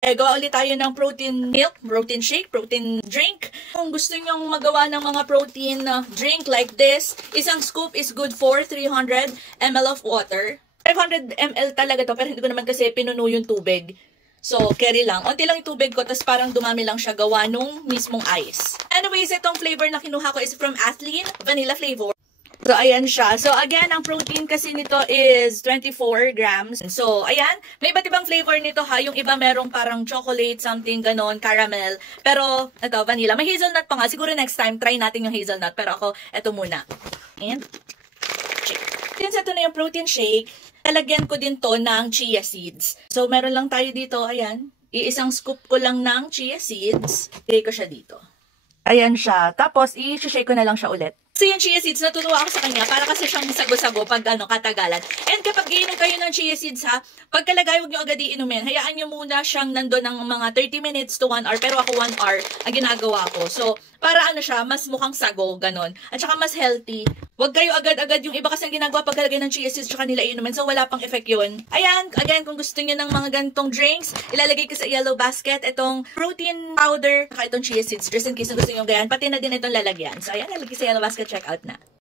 Gawa ulit tayo ng protein milk, protein shake, protein drink. Kung gusto nyong magawa ng mga protein drink like this, isang scoop is good for 300 ml of water. 500 ml talaga to, pero hindi ko naman kasi pinuno yung tubig. So, carry lang. Unti lang yung tubig ko, tapos parang dumami lang siya gawa nung mismong ice. Anyways, itong flavor na kinuha ko is from Athlean, vanilla flavor. So, ayan siya. So, again, ang protein kasi nito is 24 grams. So, ayan. May iba't ibang flavor nito ha. Yung iba merong parang chocolate, something ganon, caramel. Pero, ito, vanilla. May hazelnut pa nga. Siguro next time, try natin yung hazelnut. Pero ako, ito muna. And, shake. Since ito na yung protein shake, talagyan ko din to ng chia seeds. So, meron lang tayo dito. Ayan. Iisang scoop ko lang ng chia seeds. Ilagay ko siya dito. Ayan siya. Tapos, i-shake ko na lang siya ulit. So yung chia seeds, natutuwa ako sa kanya para kasi siyang sago-sago pag katagalan. And kapag iinom kayo ng chia seeds ha, pagkalagay, huwag nyo agad iinumin. Hayaan nyo muna siyang nandun ng mga 30 minutes to 1 hour. Pero ako 1 hour ang ginagawa ko. So, para ano siya, mas mukhang sago, ganon. At saka mas healthy. Huwag kayo agad-agad, yung iba kasi ang ginagawa pagkalagay ng chia seeds tsaka nila inumin. So, wala pang effect yun. Ayan, again, kung gusto nyo ng mga ganitong drinks, ilalagay ko sa yellow basket itong protein powder, saka itong chia seeds, just in case gusto nyo gayan. Pati na din itong lalagyan. So, ayan, lalagay sa yellow basket, check out na.